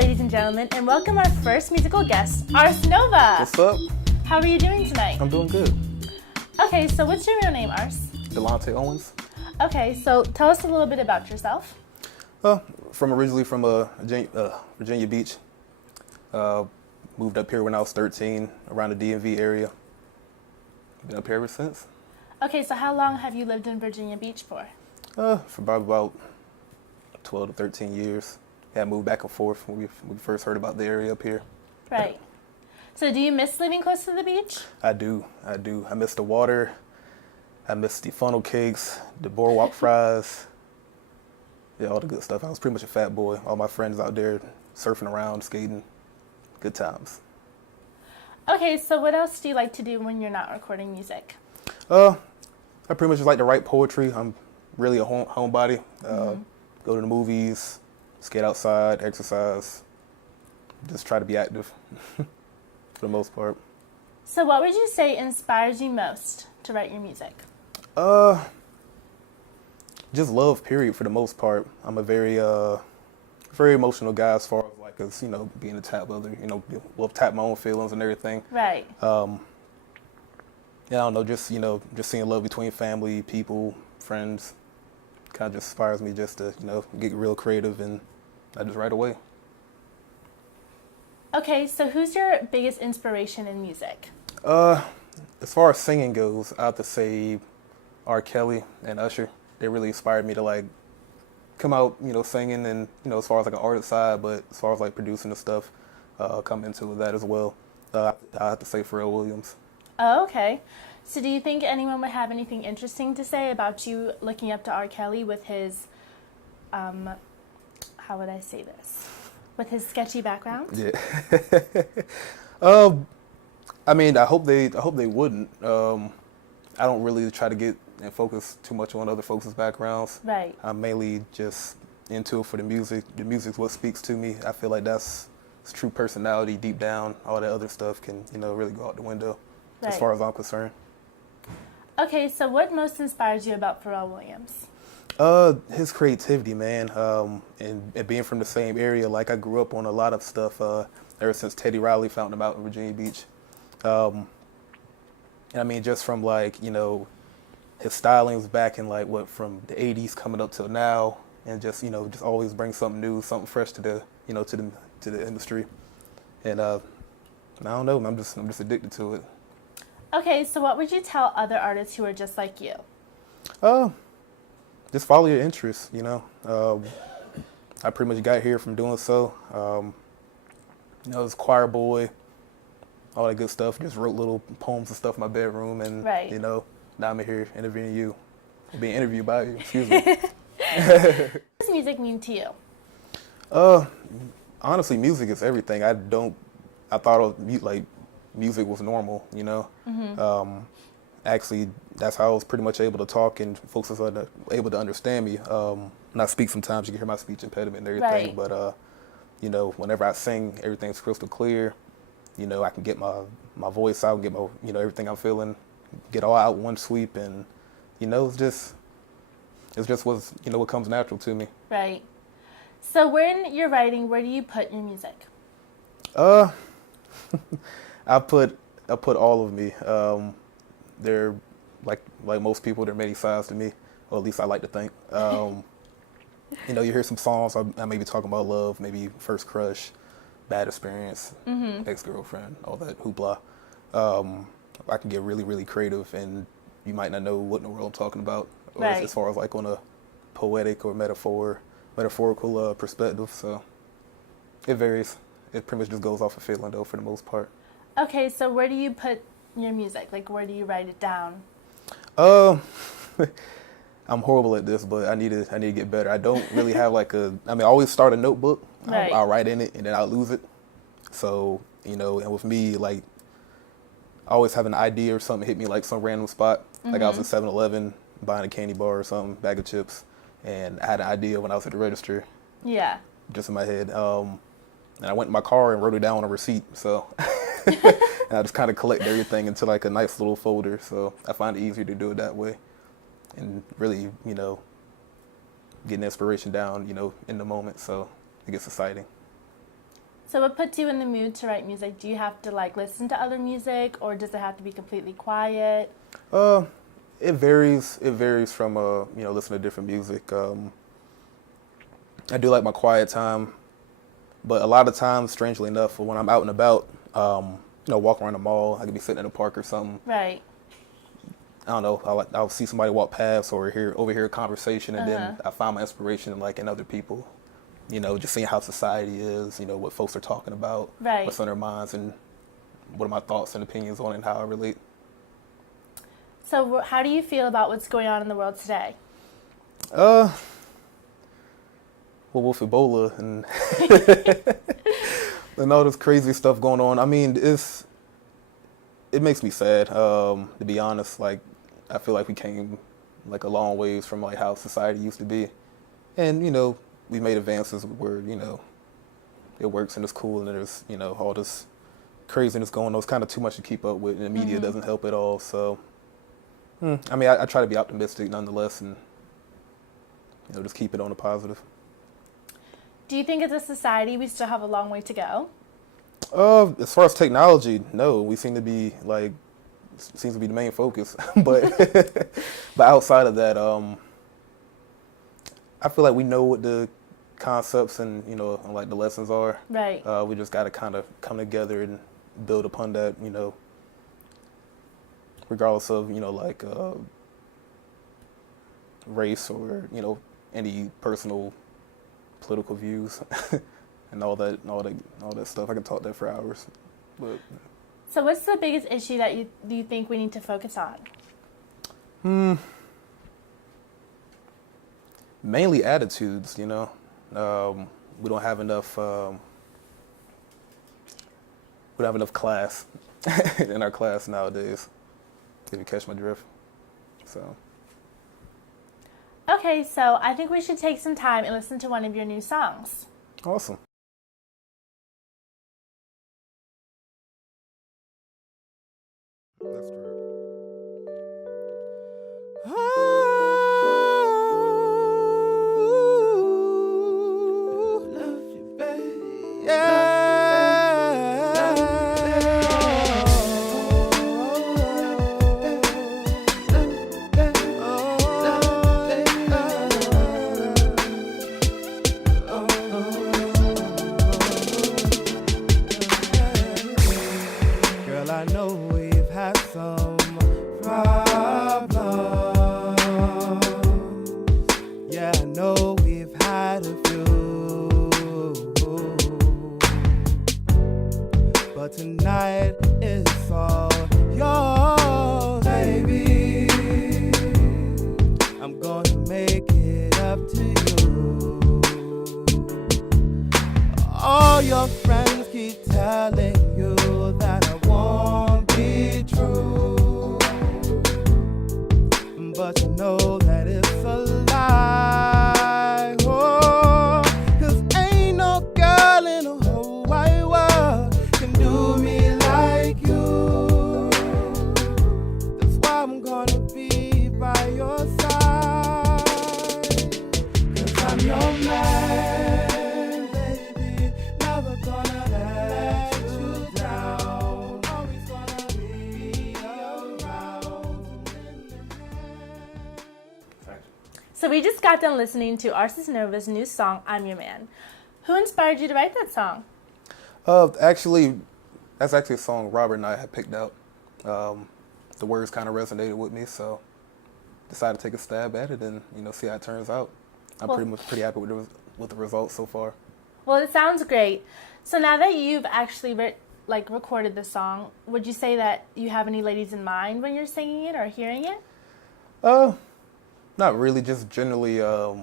ladies and gentlemen, and welcome our first musical guest, Ars Nova. What's up? How are you doing tonight? I'm doing good. Okay, so what's your real name, Ars? Delonte Owens. Okay, so tell us a little bit about yourself. Originally from Virginia Beach. Moved up here when I was 13, around the DMV area. Been up here ever since. Okay, so how long have you lived in Virginia Beach for? For probably about 12 to 13 years. Yeah, I moved back and forth when we first heard about the area up here. Right. So do you miss living close to the beach? I do. I miss the water. I miss the funnel cakes, the boardwalk fries. Yeah, all the good stuff. I was pretty much a fat boy. All my friends out there surfing around, skating. Good times. Okay, so what else do you like to do when you're not recording music? I pretty much just like to write poetry. I'm really a homebody. Go to the movies, skate outside, exercise. Just try to be active for the most part. So what would you say inspires you most to write your music? Just love, period, for the most part. I'm a very emotional guy as far as being a tap brother, love tap my own feelings and everything. Right. Yeah, I don't know, just seeing love between family, people, friends, kind of just inspires me just to, get real creative, and I just write away. Okay, so who's your biggest inspiration in music? As far as singing goes, I have to say R. Kelly and Usher. They really inspired me to come out, singing, and as far as an artist side, but as far as producing the stuff, come into that as well. I have to say Pharrell Williams. Oh, okay. So do you think anyone would have anything interesting to say about you looking up to R. Kelly with his, how would I say this? With his sketchy background? Yeah. I hope they wouldn't. I don't really try to get and focus too much on other folks' backgrounds. Right. I'm mainly just into it for the music. The music's what speaks to me. I feel like that's true personality deep down. All that other stuff can, really go out the window, right, as far as I'm concerned. Okay, so what most inspires you about Pharrell Williams? His creativity, man, and being from the same area. I grew up on a lot of stuff ever since Teddy Riley found him out in Virginia Beach. Just from his stylings back in from the 80s coming up till now, and just always bring something new, something fresh to the to the industry. And I don't know, I'm just addicted to it. Okay, so what would you tell other artists who are just like you? Just follow your interests, I pretty much got here from doing so. I was a choir boy, all that good stuff. Just wrote little poems and stuff in my bedroom, and right, now I'm here interviewing you, being interviewed by you. Excuse me. What does music mean to you? Honestly, music is everything. I thought music was normal, Mm-hmm. Actually, that's how I was pretty much able to talk, and folks was able to understand me. When I speak, sometimes you can hear my speech impediment and everything, right, but whenever I sing, everything's crystal clear. I can get my voice out, get my everything I'm feeling, get all out in one sweep, and it's just what comes natural to me. Right. So when you're writing, where do you put your music? I put all of me. They're like most people, they're many sides to me, or at least I like to think. You hear some songs, I may be talking about love, maybe first crush, bad experience, Mm-hmm. ex-girlfriend, all that hoopla. I can get really, really creative, and you might not know what in the world I'm talking about, or right, as far as on a poetic or metaphorical perspective. So it varies. It pretty much just goes off of feeling, though, for the most part. Okay, so where do you put your music? Where do you write it down? I'm horrible at this, but I need to get better. I don't really have I always start a notebook. Right. I'll write in it, and then I'll lose it. So, and with me, I always have an idea or something hit me some random spot. Mm-hmm. I was at 7-Eleven buying a candy bar or something, bag of chips, and I had an idea when I was at the register. Yeah. Just in my head. And I went in my car and wrote it down on a receipt. So and I just kind of collect everything into a nice little folder. So I find it easier to do it that way, and really, getting inspiration down, in the moment. So it gets exciting. So what puts you in the mood to write music? Do you have to like listen to other music, or does it have to be completely quiet? It varies. It varies from listening to different music. I do like my quiet time, but a lot of times, strangely enough, when I'm out and about, walking around the mall, I could be sitting in a park or something. Right. I don't know. I'll see somebody walk past or overhear a conversation, and then I find my inspiration in other people. Just seeing how society is. What folks are talking about, Right. what's on their minds, and what are my thoughts and opinions on it and how I relate. So how do you feel about what's going on in the world today? Well, with Ebola and and all this crazy stuff going on, I mean, it makes me sad. To be honest, like I feel like we came like a long ways from like how society used to be, and we made advances where it works and it's cool, and there's all this craziness going on. It's kind of too much to keep up with, and the media doesn't help at all. So, I mean, I try to be optimistic nonetheless, and just keep it on the positive. Do you think as a society we still have a long way to go? As far as technology, no. We seems to be the main focus, but but outside of that, I feel like we know what the concepts and like the lessons are. Right. We just got to kind of come together and build upon that, regardless of race or any personal political views and all that stuff. I can talk that for hours. But So what's the biggest issue that you think we need to focus on? Mainly attitudes. We don't have enough. We don't have enough class in our class nowadays. If you catch my drift. So. Okay, so I think we should take some time and listen to one of your new songs. Awesome. That's true. Love you, baby. Yeah. Girl, I know we've had some problems. Yeah, I know we've had a few. But tonight it's all yours, baby. I'm gonna make it up to you. All your friends keep telling you that I won't be true, but you know that it's a lie. Oh, 'cause ain't no girl in the whole wide world can do me like you. That's why I'm gonna be by your side, 'cause I'm your man, baby. Never gonna let you down. Always gonna be around. So we just got done listening to Ars Nova's new song, I'm Your Man. Who inspired you to write that song? Actually, that's actually a song Robert and I had picked out. The words kind of resonated with me, so decided to take a stab at it and see how it turns out. I'm pretty happy with the results so far. Well, it sounds great. So now that you've actually recorded the song, would you say that you have any ladies in mind when you're singing it or hearing it? Not really. Just generally, I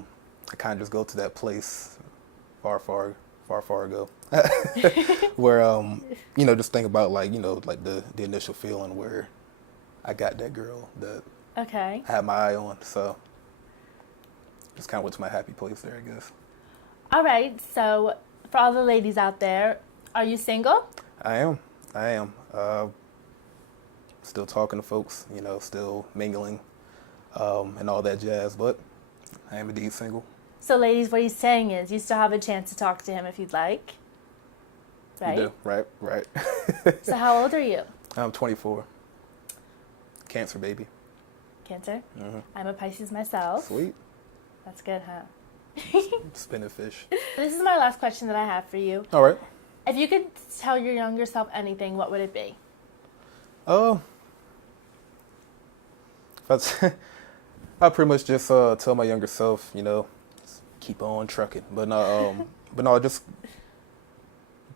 kind of just go to that place far ago, where just think about the initial feeling where I got that girl that Okay. I had my eye on. So just kind of went to my happy place there, I guess. All right. So for all the ladies out there, are you single? I am. Still talking to folks, still mingling, and all that jazz, but I am indeed single. So ladies, what he's saying is you still have a chance to talk to him if you'd like. right? You do. Right. So how old are you? I'm 24. Cancer, baby. Cancer? Mm-hmm. I'm a Pisces myself. Sweet. That's good, huh? Spinning fish. This is my last question that I have for you. All right. If you could tell your younger self anything, what would it be? Oh. I pretty much just tell my younger self, keep on trucking. But no,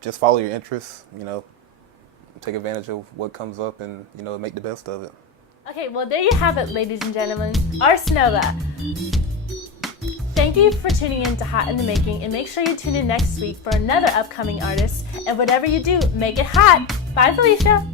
just follow your interests, take advantage of what comes up and, make the best of it. Okay, well, there you have it, ladies and gentlemen. Ars Nova. Thank you for tuning in to Hot in the Making, and make sure you tune in next week for another upcoming artist. And whatever you do, make it hot. Bye, Felicia.